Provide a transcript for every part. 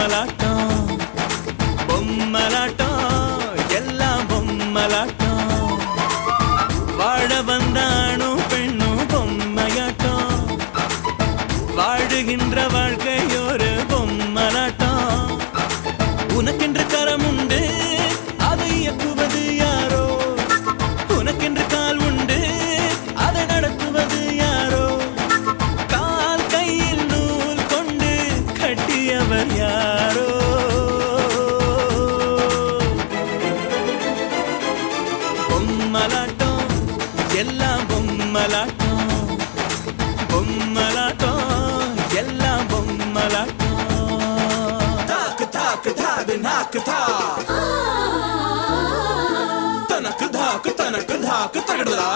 பொம்மலாட்டம் பொம்மலாட்டம் எல்லாம் பொம்மலாட்டம் வாழ வந்தானும் பெண்ணும் பொம்மையாட்டம் வாழுகின்ற வாழ்க்கை ஒரு பொம்மலாட்டம் உனக்கென்று கரம் உண்டு அதை இயக்குவது யாரோ உனக்கென்று கால் உண்டு அதை நடத்துவது யாரோ கால் கையில் நூல் கொண்டு கட்டியவர் யாரோ பொம்மலாட்டம் எல்லாம் பொம்மலாட்டம் பொம்மலாட்டம் எல்லாம் பொம்மலாட்டம் தாக்கு தாக்கு தாது நாக்கு தா தனக்கு தாக்கு தகடுதா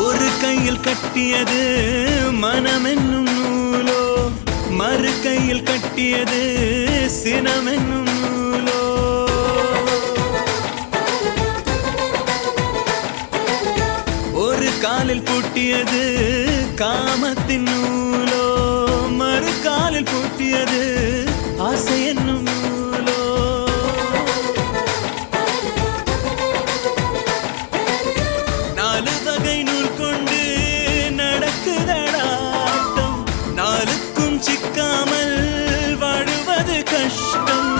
ஒரு கையில் கட்டியது மனமென்னும் நூலோ மறு கையில் கட்டியது சினமென்னும் நூலோ ஒரு காலில் பூட்டியது காமத்தின் நூலோ மறு காலில் பூட்டியது ஆசை என்னும் நூலோ நாலு வகை நூல் கொண்டு நடக்குதடாட்டம் நாளுக்கும் சிக்காமல் வாழுவது கஷ்டம்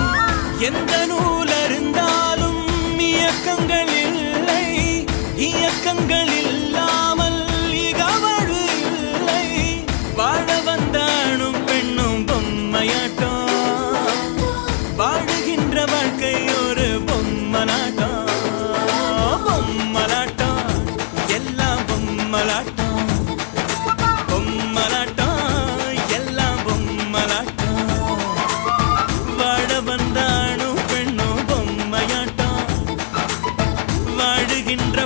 எந்த நூல் அறிந்தாலும் இயக்கங்கள் இல்லை இயக்கங்கள் இல்லாமல் இகவாழ்வு இல்லை வாழ வந்தானும் பெண்ணும் பொம்மையாட்டம் வாழுகின்ற வாழ்க்கை ஒரு பொம்மலாட்டம் பொம்மலாட்டம் எல்லாம் பொம்மலாட்டம் பொம்மலாட்டம் எல்லாம் பொம்மலாட்டம் வாழ வந்தானும் பெண்ணும் பொம்மையாட்டம் வாழுகின்ற